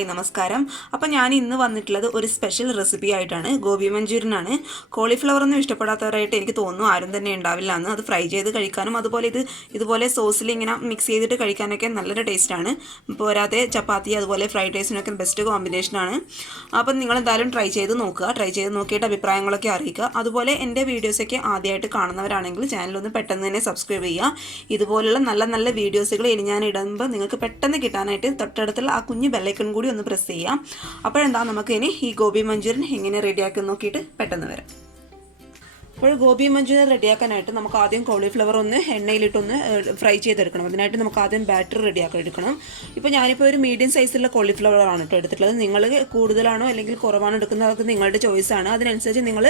Hi നമസ്കാരം. അപ്പോൾ ഞാൻ ഇന്ന് വന്നിട്ടുള്ളത് ഒരു സ്പെഷ്യൽ റെസിപ്പി ആയിട്ടാണ്. ഗോബി മഞ്ചൂരിയൻ ആണ്. കോളിഫ്ലവർ ഒന്നും ഇഷ്ടപ്പെടാത്തവരായിട്ട് എനിക്ക് തോന്നുന്നു ആരും തന്നെ ഉണ്ടാവില്ല എന്ന്. അത് ഫ്രൈ ചെയ്ത് കഴിക്കാനും അതുപോലെ ഇതുപോലെ സോസിൽ ഇങ്ങനെ മിക്സ് ചെയ്തിട്ട് കഴിക്കാനൊക്കെ നല്ലൊരു ടേസ്റ്റാണ്. പോരാതെ ചപ്പാത്തി അതുപോലെ ഫ്രൈഡ് റൈസിനൊക്കെ ബെസ്റ്റ് കോമ്പിനേഷനാണ്. അപ്പം നിങ്ങൾ എന്തായാലും ട്രൈ ചെയ്ത് നോക്കുക. ട്രൈ ചെയ്ത് നോക്കിയിട്ട് അഭിപ്രായങ്ങളൊക്കെ അറിയിക്കുക. അതുപോലെ എൻ്റെ വീഡിയോസൊക്കെ ആദ്യമായിട്ട് കാണുന്നവരാണെങ്കിൽ ചാനലൊന്ന് പെട്ടെന്ന് തന്നെ സബ്സ്ക്രൈബ് ചെയ്യുക. ഇതുപോലുള്ള നല്ല നല്ല വീഡിയോസുകൾ ഇനി ഞാൻ ഇടുമ്പോൾ നിങ്ങൾക്ക് പെട്ടെന്ന് കിട്ടാനായിട്ട് തൊട്ടടുത്തുള്ള ആ കുഞ്ഞു ബെല്ലൈക്കൺ കൂടി ഒന്ന് പ്രസ് ചെയ്യാം. അപ്പോഴെന്താ നമുക്ക് ഇനി ഈ ഗോബി മഞ്ചൂരിയൻ എങ്ങനെ റെഡിയാക്കി നോക്കിയിട്ട് പെട്ടെന്ന് വരാം. അപ്പോൾ ഗോബി മഞ്ചൂരിയൻ റെഡിയാക്കാനായിട്ട് നമുക്ക് ആദ്യം കോളിഫ്ലവർ ഒന്ന് എണ്ണയിലിട്ടൊന്ന് ഫ്രൈ ചെയ്തെടുക്കണം. അതിനായിട്ട് നമുക്ക് ആദ്യം ബാറ്റർ റെഡിയാക്കി എടുക്കണം. ഇപ്പോൾ ഞാനിപ്പോൾ ഒരു മീഡിയം സൈസുള്ള കോളിഫ്ലവർ ആണ് കേട്ടോ എടുത്തിട്ടുള്ളത്. നിങ്ങൾ കൂടുതലാണോ അല്ലെങ്കിൽ കുറവാണോ എടുക്കുന്നതൊക്കെ നിങ്ങളുടെ ചോയ്സാണ്. അതിനനുസരിച്ച് നിങ്ങൾ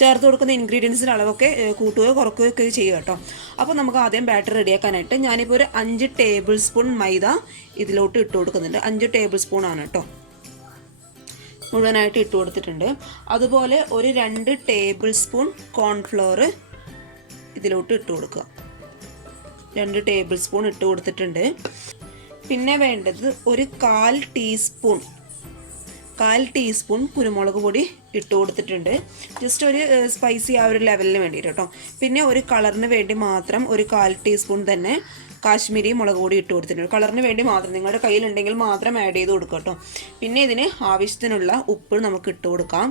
ചേർത്ത് കൊടുക്കുന്ന ഇൻഗ്രീഡിയൻസിൻ്റെ അളവൊക്കെ കൂട്ടുകയോ കുറയ്ക്കുകയോ ഒക്കെ ചെയ്യുക കേട്ടോ. അപ്പോൾ നമുക്ക് ആദ്യം ബാറ്റർ റെഡിയാക്കാനായിട്ട് ഞാനിപ്പോൾ ഒരു 5 ടേബിൾ സ്പൂൺ മൈദ ഇതിലോട്ട് ഇട്ട് കൊടുക്കുന്നുണ്ട്. 5 ടേബിൾ സ്പൂൺ ആണ് കേട്ടോ, മുഴുവനായിട്ട് ഇട്ട് കൊടുത്തിട്ടുണ്ട്. അതുപോലെ ഒരു 2 ടേബിൾ സ്പൂൺ കോൺഫ്ലവർ ഇതിലോട്ട് ഇട്ട് കൊടുക്കുക. 2 ടേബിൾ സ്പൂൺ ഇട്ട് കൊടുത്തിട്ടുണ്ട്. പിന്നെ വേണ്ടത് ഒരു 1/4 ടീസ്പൂൺ കുരുമുളക് പൊടി ഇട്ട് കൊടുത്തിട്ടുണ്ട്. ജസ്റ്റ് ഒരു സ്പൈസി ആ ഒരു ലെവലിന് വേണ്ടിയിട്ട് കേട്ടോ. പിന്നെ ഒരു കളറിന് വേണ്ടി മാത്രം ഒരു 1/4 ടീസ്പൂൺ തന്നെ കാശ്മീരി മുളക് പൊടി ഇട്ട് കൊടുത്തിട്ടുണ്ട്. കളറിന് വേണ്ടി മാത്രം, നിങ്ങളുടെ കയ്യിലുണ്ടെങ്കിൽ മാത്രം ആഡ് ചെയ്ത് കൊടുക്കുക കേട്ടോ. പിന്നെ ഇതിന് ആവശ്യത്തിനുള്ള ഉപ്പ് നമുക്ക് ഇട്ട് കൊടുക്കാം.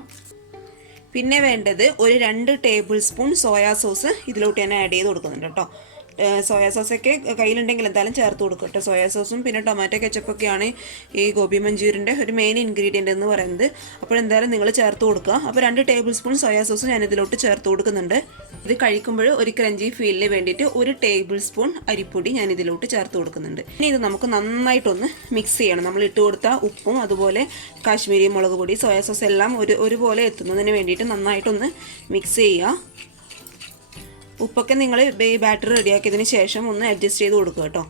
പിന്നെ വേണ്ടത് ഒരു 2 ടേബിൾ സ്പൂൺ സോയാ സോസ് ഇതിലോട്ട് ഞാൻ ആഡ് ചെയ്ത് കൊടുക്കുന്നുണ്ട് കേട്ടോ. സോയാ സോസൊക്കെ കയ്യിലുണ്ടെങ്കിൽ എന്തായാലും ചേർത്ത് കൊടുക്കുക കേട്ടോ. സോയാ സോസും പിന്നെ ടൊമാറ്റോ കെച്ചപ്പൊക്കെയാണ് ഈ ഗോബി മഞ്ചൂരിയൻ്റെ ഒരു മെയിൻ ഇൻഗ്രീഡിയൻ്റ് എന്ന് പറയുന്നത്. അപ്പോൾ എന്തായാലും നിങ്ങൾ ചേർത്ത് കൊടുക്കുക. അപ്പോൾ 2 ടേബിൾ സ്പൂൺ സോയാ സോസ് ഞാൻ ഇതിലോട്ട് ചേർത്ത് കൊടുക്കുന്നുണ്ട്. ഇത് കഴിക്കുമ്പോൾ ഒരു ക്രഞ്ചി ഫീലിന് വേണ്ടിയിട്ട് ഒരു ടേബിൾ സ്പൂൺ അരിപ്പൊടി ഞാൻ ഇതിലോട്ട് ചേർത്ത് കൊടുക്കുന്നുണ്ട്. ഇനി ഇത് നമുക്ക് നന്നായിട്ടൊന്ന് മിക്സ് ചെയ്യണം. നമ്മൾ ഇട്ട് കൊടുത്ത ഉപ്പും അതുപോലെ കാശ്മീരി മുളക് പൊടി സോയാ സോസ് എല്ലാം ഒരുപോലെ എത്തുന്നതിന് വേണ്ടിയിട്ട് നന്നായിട്ടൊന്ന് മിക്സ് ചെയ്യുക. ഉപ്പൊക്കെ നിങ്ങൾ ഈ ബാറ്റർ റെഡിയാക്കിയതിന് ശേഷം ഒന്ന് അഡ്ജസ്റ്റ് ചെയ്ത് കൊടുക്കുക കേട്ടോ.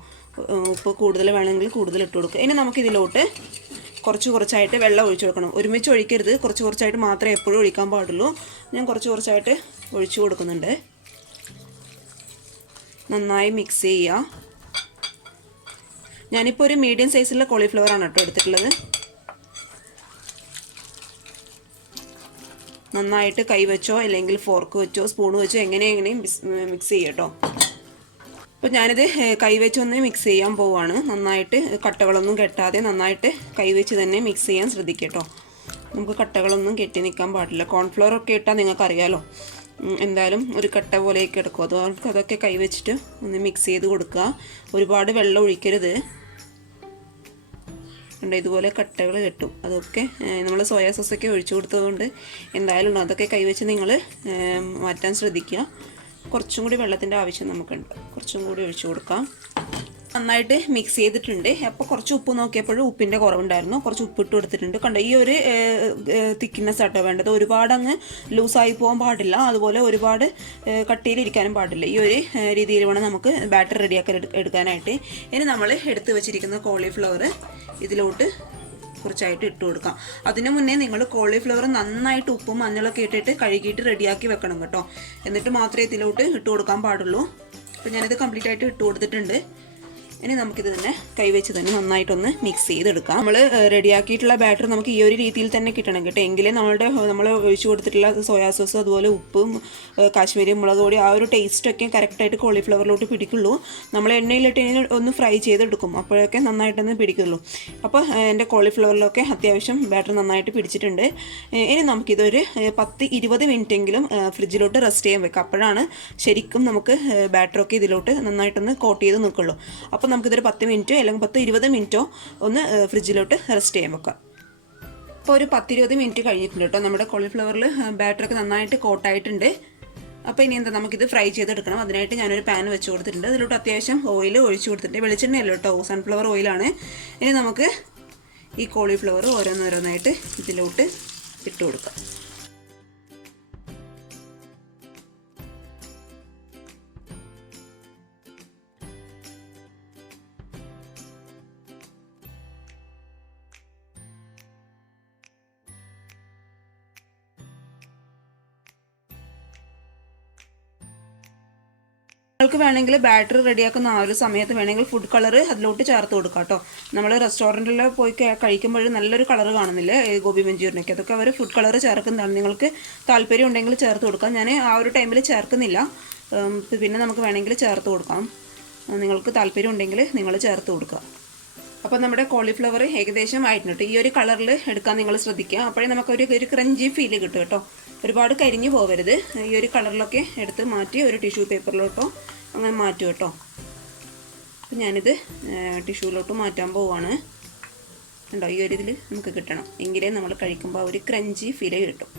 ഉപ്പ് കൂടുതൽ വേണമെങ്കിൽ കൂടുതൽ ഇട്ട് കൊടുക്കുക. ഇനി നമുക്കിതിലോട്ട് കുറച്ചായിട്ട് വെള്ളം ഒഴിച്ചു കൊടുക്കണം. ഒരുമിച്ച് ഒഴിക്കരുത്, കുറച്ചായിട്ട് മാത്രമേ എപ്പോഴും ഒഴിക്കാൻ പാടുള്ളൂ. ഞാൻ കുറച്ചായിട്ട് ഒഴിച്ചു കൊടുക്കുന്നുണ്ട്. നന്നായി മിക്സ് ചെയ്യുക. ഞാനിപ്പോൾ ഒരു മീഡിയം സൈസിലുള്ള കോളിഫ്ലവറാണ് കേട്ടോ എടുത്തിട്ടുള്ളത്. നന്നായിട്ട് കൈ വെച്ചോ അല്ലെങ്കിൽ ഫോർക്ക് വെച്ചോ സ്പൂൺ വെച്ചോ എങ്ങനെയും മിക്സ് ചെയ്യുക കേട്ടോ. അപ്പോൾ ഞാനിത് കൈ വെച്ചൊന്ന് മിക്സ് ചെയ്യാൻ പോവുകയാണ്. നന്നായിട്ട് കട്ടകളൊന്നും കെട്ടാതെ നന്നായിട്ട് കൈ വെച്ച് തന്നെ മിക്സ് ചെയ്യാൻ ശ്രദ്ധിക്കുക കേട്ടോ. നമുക്ക് കട്ടകളൊന്നും കെട്ടി നിൽക്കാൻ പാടില്ല. കോൺഫ്ലവർ ഒക്കെ ഇട്ടാൽ നിങ്ങൾക്കറിയാലോ എന്തായാലും ഒരു കട്ട പോലെയൊക്കെ എടുക്കും. അതൊക്കെ കൈ വെച്ചിട്ട് ഒന്ന് മിക്സ് ചെയ്ത് കൊടുക്കുക. ഒരുപാട് വെള്ളം ഒഴിക്കരുത്. ഇതുപോലെ കട്ടകൾ കെട്ടും. അതൊക്കെ നമ്മൾ സോയാ സോസൊക്കെ ഒഴിച്ചു കൊടുത്തതുകൊണ്ട് എന്തായാലും അതൊക്കെ കൈവച്ച് നിങ്ങൾ മാറ്റാൻ ശ്രദ്ധിക്കുക. കുറച്ചും കൂടി വെള്ളത്തിൻ്റെ ആവശ്യം നമുക്കുണ്ട്. കുറച്ചും കൂടി ഒഴിച്ചു കൊടുക്കാം. നന്നായിട്ട് മിക്സ് ചെയ്തിട്ടുണ്ട്. അപ്പോൾ കുറച്ച് ഉപ്പ് നോക്കിയപ്പോഴും ഉപ്പിൻ്റെ കുറവുണ്ടായിരുന്നു. കുറച്ച് ഉപ്പ് ഇട്ട് കൊടുത്തിട്ടുണ്ട്. കണ്ടോ, ഈ ഒരു തിക്നെസ് ആട്ടോ വേണ്ടത്. ഒരുപാട് അങ്ങ് ലൂസായി പോകാൻ പാടില്ല, അതുപോലെ ഒരുപാട് കട്ടിയിലിരിക്കാനും പാടില്ല. ഈ ഒരു രീതിയിൽ വേണം നമുക്ക് ബാറ്റർ റെഡിയാക്കി എടുക്കാനായിട്ട്. ഇനി നമ്മൾ എടുത്ത് വെച്ചിരിക്കുന്ന കോളിഫ്ലവർ ഇതിലോട്ട് കുറച്ചായിട്ട് ഇട്ട് കൊടുക്കാം. അതിനു മുന്നേ നിങ്ങൾ കോളിഫ്ലവർ നന്നായിട്ട് ഉപ്പും മഞ്ഞളൊക്കെ ഇട്ടിട്ട് കഴുകിയിട്ട് റെഡിയാക്കി വെക്കണം കേട്ടോ. എന്നിട്ട് മാത്രമേ ഇതിലോട്ട് ഇട്ട് കൊടുക്കാൻ പാടുള്ളൂ. അപ്പോൾ ഞാനിത് കംപ്ലീറ്റ് ആയിട്ട് ഇട്ട് കൊടുത്തിട്ടുണ്ട്. ഇനി നമുക്കിത് തന്നെ കൈവച്ച് തന്നെ നന്നായിട്ടൊന്ന് മിക്സ് ചെയ്തെടുക്കാം. നമ്മൾ റെഡിയാക്കിയിട്ടുള്ള ബാറ്റർ നമുക്ക് ഈ ഒരു രീതിയിൽ തന്നെ കിട്ടണം കേട്ടോ. എങ്കിലേ നമ്മൾ ഒഴിച്ചു കൊടുത്തിട്ടുള്ള സോയാ സോസ് അതുപോലെ ഉപ്പും കാശ്മീരി മുളക് പൊടി ആ ഒരു ടേസ്റ്റൊക്കെ കറക്റ്റായിട്ട് കോളിഫ്ലവറിലോട്ട് പിടിക്കുള്ളൂ. നമ്മൾ എണ്ണയിലിട്ട് ഒന്ന് ഫ്രൈ ചെയ്തെടുക്കും, അപ്പോഴൊക്കെ നന്നായിട്ടൊന്ന് പിടിക്കുള്ളൂ. അപ്പോൾ എൻ്റെ കോളിഫ്ലവറിലൊക്കെ അത്യാവശ്യം ബാറ്റർ നന്നായിട്ട് പിടിച്ചിട്ടുണ്ട്. ഇനി നമുക്കിതൊരു 10-20 മിനിറ്റെങ്കിലും ഫ്രിഡ്ജിലോട്ട് റെസ്റ്റ് ചെയ്യാൻ വെക്കാം. അപ്പോഴാണ് ശരിക്കും നമുക്ക് ബാറ്ററൊക്കെ ഇതിലോട്ട് നന്നായിട്ടൊന്ന് കോട്ട് ചെയ്ത് നിൽക്കുള്ളൂ. അപ്പോൾ നമുക്കിതൊരു 10 മിനിറ്റോ അല്ലെങ്കിൽ 10-20 മിനിറ്റോ ഒന്ന് ഫ്രിഡ്ജിലോട്ട് റെസ്റ്റ് ചെയ്യാൻ വെക്കാം. ഇപ്പോൾ ഒരു 10-20 മിനിറ്റ് കഴിഞ്ഞിട്ടുണ്ട് കേട്ടോ. നമ്മുടെ കോളിഫ്ലവറിൽ ബാറ്ററൊക്കെ നന്നായിട്ട് കോട്ടായിട്ടുണ്ട്. അപ്പോൾ ഇനി എന്താ, നമുക്കിത് ഫ്രൈ ചെയ്തെടുക്കണം. അതിനായിട്ട് ഞാനൊരു പാൻ വെച്ച് കൊടുത്തിട്ടുണ്ട്. അതിലോട്ട് അത്യാവശ്യം ഓയിൽ ഒഴിച്ചു കൊടുത്തിട്ടുണ്ട്. വെളിച്ചെണ്ണയല്ലോ കേട്ടോ, സൺഫ്ലവർ ഓയിലാണ്. ഇനി നമുക്ക് ഈ കോളിഫ്ലവർ ഓരോന്നോരോന്നായിട്ട് ഇതിലോട്ട് ഇട്ട് കൊടുക്കാം. നിങ്ങൾക്ക് വേണമെങ്കിൽ ബാറ്ററി റെഡിയാക്കുന്ന ആ ഒരു സമയത്ത് വേണമെങ്കിൽ ഫുഡ് കളർ അതിലോട്ട് ചേർത്ത് കൊടുക്കാം കേട്ടോ. നമ്മൾ റെസ്റ്റോറൻറ്റിൽ പോയി കഴിക്കുമ്പോൾ നല്ലൊരു കളർ കാണുന്നില്ലേ ഗോബി മഞ്ചൂരിയനൊക്കെ, അതൊക്കെ അവർ ഫുഡ് കളർ ചേർക്കുന്നതാണ്. നിങ്ങൾക്ക് താല്പര്യം ഉണ്ടെങ്കിൽ ചേർത്ത് കൊടുക്കാം. ഞാൻ ആ ഒരു ടൈമിൽ ചേർക്കുന്നില്ല, പിന്നെ നമുക്ക് വേണമെങ്കിൽ ചേർത്ത് കൊടുക്കാം. നിങ്ങൾക്ക് താല്പര്യം ഉണ്ടെങ്കിൽ നിങ്ങൾ ചേർത്ത് കൊടുക്കുക. അപ്പോൾ നമ്മുടെ കോളിഫ്ലവർ ഏകദേശം ആയിട്ടുണ്ട്. ഈ ഒരു കളറിൽ എടുക്കാൻ നിങ്ങൾ ശ്രദ്ധിക്കുക. അപ്പോഴേ നമുക്കൊരു ക്രഞ്ചി ഫീൽ കിട്ടും കേട്ടോ. ഒരുപാട് കരിഞ്ഞു പോകരുത്. ഈ ഒരു കളറിലൊക്കെ എടുത്ത് മാറ്റി ഒരു ടിഷ്യൂ പേപ്പറിലോട്ടോ അങ്ങനെ മാറ്റും കേട്ടോ. അപ്പോൾ ഞാനിത് ടിഷ്യൂലോട്ട് മാറ്റാൻ പോവാണ്. ഉണ്ടോ, ഈ ഒരു ഇതിൽ നമുക്ക് കിട്ടണം, എങ്കിലേ നമ്മൾ കഴിക്കുമ്പോൾ ഒരു ക്രഞ്ചി ഫീൽ കിട്ടും.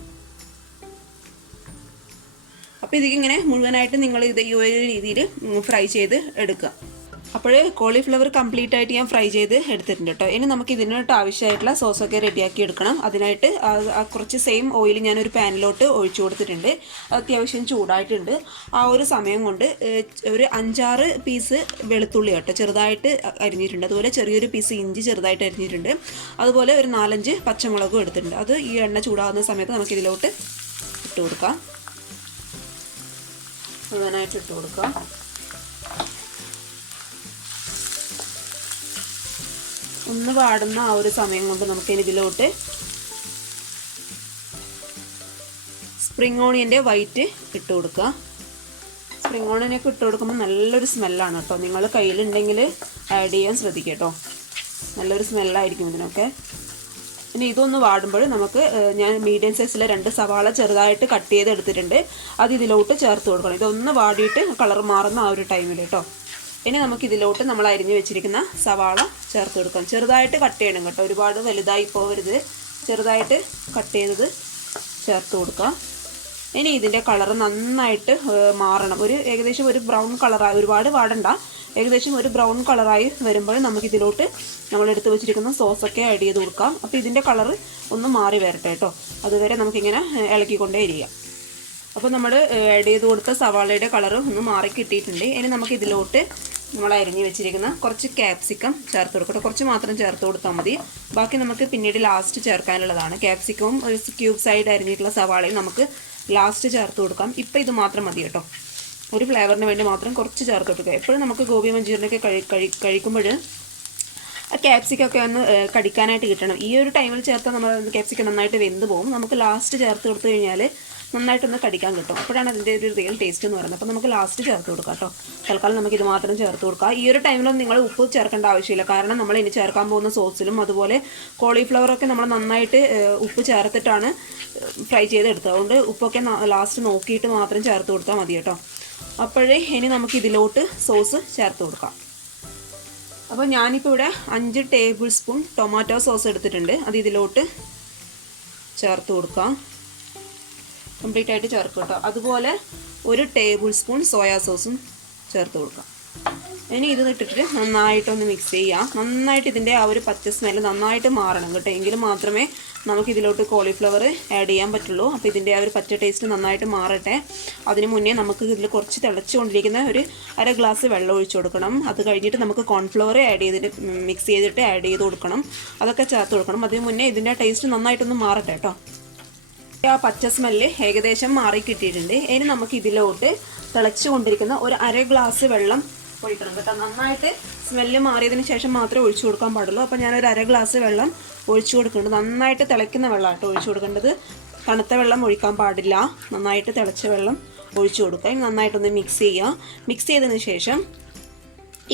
അപ്പോൾ ഇതിങ്ങനെ മുഴുവനായിട്ട് നിങ്ങൾ ഇത് ഈ ഒരു രീതിയിൽ ഫ്രൈ ചെയ്ത് എടുക്കുക. അപ്പോൾ കോളിഫ്ലവർ കംപ്ലീറ്റ് ആയിട്ട് ഞാൻ ഫ്രൈ ചെയ്ത് എടുത്തിട്ടുണ്ട് കേട്ടോ. ഇനി നമുക്ക് ഇതിനായിട്ട് ആവശ്യമായിട്ടുള്ള സോസൊക്കെ റെഡിയാക്കി എടുക്കണം. അതിനായിട്ട് കുറച്ച് സെയിം ഓയിൽ ഞാനൊരു പാനിലോട്ട് ഒഴിച്ചു കൊടുത്തിട്ടുണ്ട്. അത്യാവശ്യം ചൂടായിട്ടുണ്ട്. ആ ഒരു സമയം കൊണ്ട് ഒരു 5-6 പീസ് വെളുത്തുള്ളി കേട്ടോ ചെറുതായിട്ട് അരിഞ്ഞിട്ടുണ്ട്. അതുപോലെ ചെറിയൊരു പീസ് ഇഞ്ചി ചെറുതായിട്ട് അരിഞ്ഞിട്ടുണ്ട്. അതുപോലെ ഒരു 4-5 പച്ചമുളകും എടുത്തിട്ടുണ്ട്. അത് ഈ എണ്ണ ചൂടാകുന്ന സമയത്ത് നമുക്കിതിലോട്ട് ഇട്ട് കൊടുക്കാം. മുഴുവനായിട്ട് ഇട്ട് കൊടുക്കാം. ഒന്ന് വാടുന്ന ആ ഒരു സമയം കൊണ്ട് നമുക്കിനി ഇതിലോട്ട് സ്പ്രിംഗ് ഓണിയൻ്റെ വൈറ്റ് ഇട്ട് കൊടുക്കുക. സ്പ്രിംഗ് ഓണിയനൊക്കെ ഇട്ട് കൊടുക്കുമ്പോൾ നല്ലൊരു സ്മെല്ലാണ് കേട്ടോ. നിങ്ങൾ കയ്യിലുണ്ടെങ്കിൽ ആഡ് ചെയ്യാൻ ശ്രദ്ധിക്കുക കേട്ടോ. നല്ലൊരു സ്മെല്ലായിരിക്കും ഇതിനൊക്കെ. ഇനി ഇതൊന്ന് വാടുമ്പോൾ നമുക്ക് ഞാൻ മീഡിയം സൈസിലെ 2 സവാള ചെറുതായിട്ട് കട്ട് ചെയ്ത് എടുത്തിട്ടുണ്ട്. അത് ഇതിലോട്ട് ചേർത്ത് കൊടുക്കണം. ഇതൊന്ന് വാടിയിട്ട് കളർ മാറുന്ന ആ ഒരു ടൈമിൽ കേട്ടോ. ഇനി നമുക്കിതിലോട്ട് നമ്മൾ അരിഞ്ഞ് വെച്ചിരിക്കുന്ന സവാള ചേർത്ത് കൊടുക്കാം. ചെറുതായിട്ട് കട്ട് ചെയ്യണം കേട്ടോ, ഒരുപാട് വലുതായി പോകരുത്. ചെറുതായിട്ട് കട്ട് ചെയ്തത് ചേർത്ത് കൊടുക്കാം. ഇനി ഇതിൻ്റെ കളർ നന്നായിട്ട് മാറണം. ഏകദേശം ഒരു ബ്രൗൺ കളറായി, ഒരുപാട് വാടണ്ട, ഏകദേശം ഒരു ബ്രൗൺ കളറായി വരുമ്പോൾ നമുക്കിതിലോട്ട് നമ്മളെടുത്ത് വെച്ചിരിക്കുന്ന സോസൊക്കെ ആഡ് ചെയ്ത് കൊടുക്കാം. അപ്പോൾ ഇതിൻ്റെ കളർ ഒന്ന് മാറി വരട്ടെ കേട്ടോ. അതുവരെ നമുക്കിങ്ങനെ ഇളക്കിക്കൊണ്ടേ ഇരിക്കാം. അപ്പോൾ നമ്മൾ ആഡ് ചെയ്ത് കൊടുത്ത സവാളയുടെ കളർ ഒന്ന് മാറി കിട്ടിയിട്ടുണ്ട്. ഇനി നമുക്കിതിലോട്ട് നമ്മൾ അരിഞ്ഞ് വെച്ചിരിക്കുന്ന കുറച്ച് ക്യാപ്സിക്കം ചേർത്ത് കൊടുക്കട്ടെ. കുറച്ച് മാത്രം ചേർത്ത് കൊടുത്താൽ മതി. ബാക്കി നമുക്ക് പിന്നീട് ലാസ്റ്റ് ചേർക്കാനുള്ളതാണ്. ക്യാപ്സിക്കവും ഒരു ക്യൂബ്സ് ആയിട്ട് അരിഞ്ഞിട്ടുള്ള സവാളയും നമുക്ക് ലാസ്റ്റ് ചേർത്ത് കൊടുക്കാം. ഇപ്പോൾ ഇത് മാത്രം മതി കേട്ടോ. ഒരു ഫ്ലേവറിന് വേണ്ടി മാത്രം കുറച്ച് ചേർത്ത് കൊടുക്കുക. എപ്പോഴും നമുക്ക് ഗോബി മഞ്ചൂരിയനൊക്കെ കഴിക്കുമ്പോൾ ആ ക്യാപ്സിക്കൊക്കെ ഒന്ന് കടിക്കാനായിട്ട് കിട്ടണം. ഈ ഒരു ടൈമിൽ ചേർത്താൽ നമ്മൾ ക്യാപ്സിക്കം നന്നായിട്ട് വെന്ത് പോകും. നമുക്ക് ലാസ്റ്റ് ചേർത്ത് കൊടുത്തു കഴിഞ്ഞാൽ നന്നായിട്ടൊന്ന് കടിക്കാൻ കിട്ടും. അപ്പോഴാണ് അതിൻ്റെ ഒരു റിയൽ ടേസ്റ്റ് എന്ന് പറയുന്നത്. അപ്പോൾ നമുക്ക് ലാസ്റ്റ് ചേർത്ത് കൊടുക്കാം കേട്ടോ. തൽക്കാലം നമുക്കിത് മാത്രം ചേർത്ത് കൊടുക്കാം. ഈ ഒരു ടൈമിലൊന്നും നിങ്ങൾ ഉപ്പ് ചേർക്കേണ്ട ആവശ്യമില്ല. കാരണം നമ്മൾ ഇനി ചേർക്കാൻ പോകുന്ന സോസിലും അതുപോലെ കോളിഫ്ലവറൊക്കെ നമ്മൾ നന്നായിട്ട് ഉപ്പ് ചേർത്തിട്ടാണ് ഫ്രൈ ചെയ്തെടുത്തത്. അതുകൊണ്ട് ഉപ്പൊക്കെ ലാസ്റ്റ് നോക്കിയിട്ട് മാത്രം ചേർത്ത് കൊടുത്താൽ മതി കേട്ടോ. അപ്പോഴേ ഇനി നമുക്ക് ഇതിലോട്ട് സോസ് ചേർത്ത് കൊടുക്കാം. അപ്പോൾ ഞാനിപ്പോൾ ഇവിടെ 5 ടേബിൾ സ്പൂൺ ടൊമാറ്റോ സോസ് എടുത്തിട്ടുണ്ട്. അത് ഇതിലോട്ട് ചേർത്ത് കൊടുക്കാം. കംപ്ലീറ്റ് ആയിട്ട് ചേർക്കുക കേട്ടോ. അതുപോലെ 1 ടേബിൾ സ്പൂൺ സോയാ സോസും ചേർത്ത് കൊടുക്കാം. ഇനി ഇത് ഇട്ടിട്ട് നന്നായിട്ടൊന്ന് മിക്സ് ചെയ്യാം. നന്നായിട്ട് ഇതിൻ്റെ ആ ഒരു പച്ച സ്മെല്ല് നന്നായിട്ട് മാറണം കേട്ടോ. എങ്കിലും മാത്രമേ നമുക്കിതിലോട്ട് കോളിഫ്ലവർ ആഡ് ചെയ്യാൻ പറ്റുള്ളൂ. അപ്പോൾ ഇതിൻ്റെ ആ ഒരു പച്ച ടേസ്റ്റ് നന്നായിട്ട് മാറട്ടെ. അതിന് മുന്നേ നമുക്ക് ഇതിൽ കുറച്ച് തിളച്ചുകൊണ്ടിരിക്കുന്ന ഒരു 1/2 ഗ്ലാസ് വെള്ളം ഒഴിച്ചു കൊടുക്കണം. അത് കഴിഞ്ഞിട്ട് നമുക്ക് കോൺഫ്ലവർ ആഡ് ചെയ്തിട്ട് മിക്സ് ചെയ്തിട്ട് ആഡ് ചെയ്ത് കൊടുക്കണം. അതൊക്കെ ചേർത്ത് കൊടുക്കണം. അതിന് മുന്നേ ഇതിൻ്റെ ടേസ്റ്റ് നന്നായിട്ടൊന്ന് മാറട്ടെ കേട്ടോ. ആ പച്ച സ്മെല്ല് ഏകദേശം മാറി കിട്ടിയിട്ടുണ്ട്. ഇനി നമുക്ക് ഇതിലോട്ട് തിളച്ചു കൊണ്ടിരിക്കുന്ന ഒരു 1/2 ഗ്ലാസ് വെള്ളം ഒഴിക്കണം കേട്ടോ. നന്നായിട്ട് സ്മെല്ല് മാറിയതിന് ശേഷം മാത്രമേ ഒഴിച്ചു കൊടുക്കാൻ പാടുള്ളൂ. അപ്പോൾ ഞാനൊരു 1/2 ഗ്ലാസ് വെള്ളം ഒഴിച്ചു കൊടുക്കുന്നുണ്ട്. നന്നായിട്ട് തിളയ്ക്കുന്ന വെള്ളം കേട്ടോ ഒഴിച്ചു കൊടുക്കേണ്ടത്. തണുത്ത വെള്ളം ഒഴിക്കാൻ പാടില്ല. നന്നായിട്ട് തിളച്ച വെള്ളം ഒഴിച്ചു കൊടുക്കുക. നന്നായിട്ടൊന്ന് മിക്സ് ചെയ്യുക. മിക്സ് ചെയ്തതിന് ശേഷം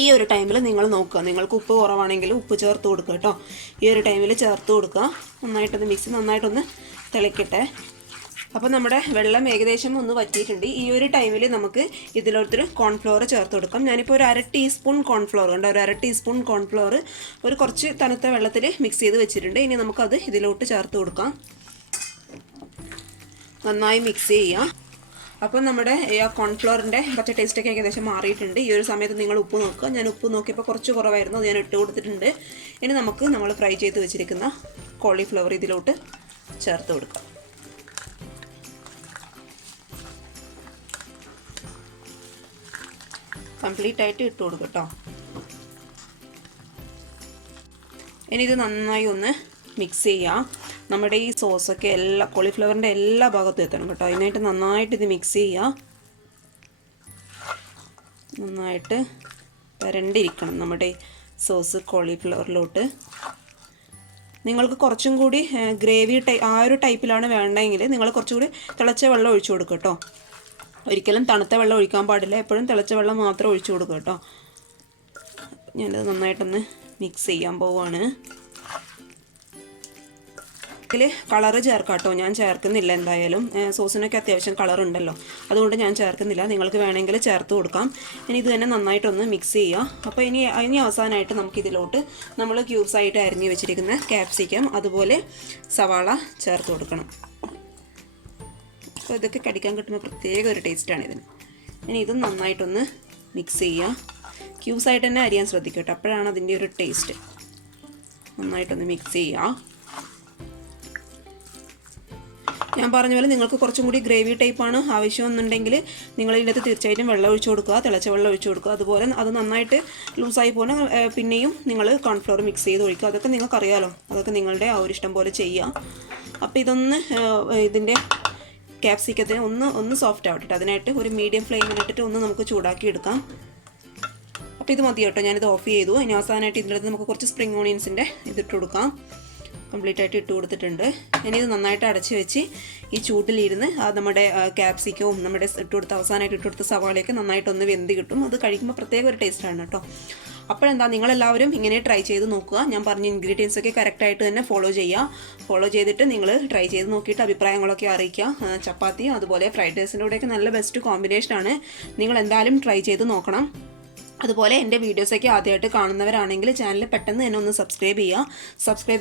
ഈ ഒരു ടൈമിൽ നിങ്ങൾ നോക്കുക, നിങ്ങൾക്ക് ഉപ്പ് കുറവാണെങ്കിൽ ഉപ്പ് ചേർത്ത് കൊടുക്കുക കേട്ടോ. ഈ ഒരു ടൈമിൽ ചേർത്ത് കൊടുക്കുക. നന്നായിട്ടൊന്ന് മിക്സ് നന്നായിട്ടൊന്ന് തിളയ്ക്കട്ടെ. അപ്പോൾ നമ്മുടെ വെള്ളം ഏകദേശം ഒന്ന് വറ്റിയിട്ടുണ്ട്. ഈ ഒരു ടൈമിൽ നമുക്ക് ഇതിലോട്ടൊരു കോൺഫ്ലവർ ചേർത്ത് കൊടുക്കാം. ഞാനിപ്പോൾ ഒരു 1/2 ടീസ്പൂൺ കോൺഫ്ലവർ ഉണ്ട്. ഒരു 1/2 ടീസ്പൂൺ കോൺഫ്ലവർ ഒരു കുറച്ച് തണുത്ത വെള്ളത്തിൽ മിക്സ് ചെയ്ത് വെച്ചിട്ടുണ്ട്. ഇനി നമുക്കത് ഇതിലോട്ട് ചേർത്ത് കൊടുക്കാം. നന്നായി മിക്സ് ചെയ്യാം. അപ്പോൾ നമ്മുടെ കോൺഫ്ലവറിൻ്റെ പച്ച ടേസ്റ്റൊക്കെ ഏകദേശം മാറിയിട്ടുണ്ട്. ഈ ഒരു സമയത്ത് നിങ്ങൾ ഉപ്പ് നോക്കുക. ഞാൻ ഉപ്പ് നോക്കിയപ്പോൾ കുറച്ച് കുറവായിരുന്നു, അത് ഞാൻ ഇട്ട് കൊടുത്തിട്ടുണ്ട്. ഇനി നമുക്ക് നമ്മൾ ഫ്രൈ ചെയ്ത് വെച്ചിരിക്കുന്ന കോളിഫ്ലവർ ഇതിലോട്ട് ചേർത്ത് കൊടുക്കാം. കംപ്ലീറ്റ് ആയിട്ട് ഇട്ട് കൊടുക്കും കേട്ടോ. ഇനി ഇത് നന്നായി ഒന്ന് മിക്സ് ചെയ്യാം. നമ്മുടെ ഈ സോസൊക്കെ കോളിഫ്ലവറിൻ്റെ എല്ലാ ഭാഗത്തും എത്തണം കേട്ടോ. അതിനായിട്ട് നന്നായിട്ട് ഇത് മിക്സ് ചെയ്യുക. നന്നായിട്ട് വരണ്ടിരിക്കണം നമ്മുടെ സോസ് കോളിഫ്ലവറിലോട്ട്. നിങ്ങൾക്ക് കുറച്ചും കൂടി ഗ്രേവി ആ ഒരു ടൈപ്പിലാണ് വേണ്ടതെങ്കിൽ നിങ്ങൾ കുറച്ചുകൂടി തിളച്ച വെള്ളം ഒഴിച്ചു കൊടുക്കുക കേട്ടോ. ഒരിക്കലും തണുത്ത വെള്ളം ഒഴിക്കാൻ പാടില്ല, എപ്പോഴും തിളച്ച വെള്ളം മാത്രം ഒഴിച്ചു കൊടുക്കുക കേട്ടോ. ഞാനത് നന്നായിട്ടൊന്ന് മിക്സ് ചെയ്യാൻ പോവുകയാണ്. ഇതിൽ കളറ് ചേർക്കാം കേട്ടോ, ഞാൻ ചേർക്കുന്നില്ല. എന്തായാലും സോസിനൊക്കെ അത്യാവശ്യം കളറുണ്ടല്ലോ, അതുകൊണ്ട് ഞാൻ ചേർക്കുന്നില്ല. നിങ്ങൾക്ക് വേണമെങ്കിൽ ചേർത്ത് കൊടുക്കാം. ഇനി ഇത് തന്നെ നന്നായിട്ടൊന്ന് മിക്സ് ചെയ്യുക. അപ്പോൾ ഇനി അവസാനമായിട്ട് നമുക്കിതിലോട്ട് നമ്മൾ ക്യൂബ്സായിട്ട് അരിഞ്ഞ് വെച്ചിരിക്കുന്ന ക്യാപ്സിക്കം അതുപോലെ സവാള ചേർത്ത് കൊടുക്കണം. അപ്പോൾ ഇതൊക്കെ കടിക്കാൻ കിട്ടുന്ന പ്രത്യേക ഒരു ടേസ്റ്റാണ് ഇതിന്. ഇനി ഇതും നന്നായിട്ടൊന്ന് മിക്സ് ചെയ്യുക. ക്യൂബ്സായിട്ട് തന്നെ അരിയാൻ ശ്രദ്ധിക്കുക കേട്ടോ, അപ്പോഴാണ് അതിൻ്റെ ഒരു ടേസ്റ്റ്. നന്നായിട്ടൊന്ന് മിക്സ് ചെയ്യുക. ഞാൻ പറഞ്ഞ പോലെ നിങ്ങൾക്ക് കുറച്ചും കൂടി ഗ്രേവി ടൈപ്പാണ് ആവശ്യമെന്നുണ്ടെങ്കിൽ നിങ്ങൾ ഇതിനകത്ത് തീർച്ചയായിട്ടും വെള്ളം ഒഴിച്ചു കൊടുക്കുക, തിളച്ച വെള്ളം ഒഴിച്ചു കൊടുക്കുക. അതുപോലെ അത് നന്നായിട്ട് ലൂസായി പോകുന്ന പിന്നെയും നിങ്ങൾ കോൺഫ്ലവർ മിക്സ് ചെയ്ത് ഒഴിക്കുക. അതൊക്കെ നിങ്ങൾക്കറിയാലോ, അതൊക്കെ നിങ്ങളുടെ ആ ഒരു ഇഷ്ടം പോലെ ചെയ്യുക. അപ്പോൾ ഇതിൻ്റെ ക്യാപ്സിക്കത്തിന് ഒന്ന് സോഫ്റ്റ് ആവട്ടെ. അതിനായിട്ട് ഒരു മീഡിയം ഫ്ലെയിമിലിട്ടിട്ട് ഒന്ന് നമുക്ക് ചൂടാക്കി എടുക്കാം. അപ്പോൾ ഇത് മതി കേട്ടോ, ഞാനിത് ഓഫ് ചെയ്തു. ഇനി അവസാനമായിട്ട് ഇതിൻ്റെ അടുത്ത് നമുക്ക് കുറച്ച് സ്പ്രിംഗ് ഓണിയൻസിൻ്റെ ഇതിട്ട് കൊടുക്കാം. കംപ്ലീറ്റ് ആയിട്ട് ഇട്ട് കൊടുത്തിട്ടുണ്ട്. ഇനി ഇത് നന്നായിട്ട് അടച്ച് വെച്ച് ഈ ചൂട്ടിലിരുന്ന് നമ്മുടെ ക്യാപ്സിക്കവും നമ്മുടെ അവസാനമായിട്ട് ഇട്ട് കൊടുത്ത സവാളയൊക്കെ നന്നായിട്ടൊന്ന് വെന്ത് കിട്ടും. അത് കഴിക്കുമ്പോൾ പ്രത്യേക ഒരു ടേസ്റ്റാണ് കേട്ടോ. അപ്പോഴെന്താ, നിങ്ങളെല്ലാവരും ഇങ്ങനെ ട്രൈ ചെയ്ത് നോക്കുക. ഞാൻ പറഞ്ഞ ഇൻഗ്രീഡിയൻസ് ഒക്കെ കറക്റ്റായിട്ട് തന്നെ ഫോളോ ചെയ്തിട്ട് നിങ്ങൾ ട്രൈ ചെയ്ത് നോക്കിയിട്ട് അഭിപ്രായങ്ങളൊക്കെ അറിയിക്കുക. ചപ്പാത്തിയും അതുപോലെ ഫ്രൈഡ് റൈസിൻ്റെ കൂടെയൊക്കെ നല്ല ബെസ്റ്റ് കോമ്പിനേഷനാണ്. നിങ്ങൾ എന്തായാലും ട്രൈ ചെയ്ത് നോക്കണം. അതുപോലെ എൻ്റെ വീഡിയോസൊക്കെ ആദ്യമായിട്ട് കാണുന്നവരാണെങ്കിൽ ചാനൽ പെട്ടെന്ന് തന്നെ ഒന്ന് സബ്സ്ക്രൈബ്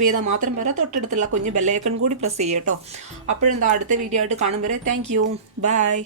ചെയ്താൽ മാത്രം പോരാ, തൊട്ടടുത്തുള്ള കുഞ്ഞ് ബെല്ലൈക്കൺ കൂടി പ്രസ് ചെയ്യുക കേട്ടോ. അപ്പോഴെന്താ, അടുത്ത വീഡിയോ ആയിട്ട് കാണും വരെ താങ്ക് യു, ബൈ.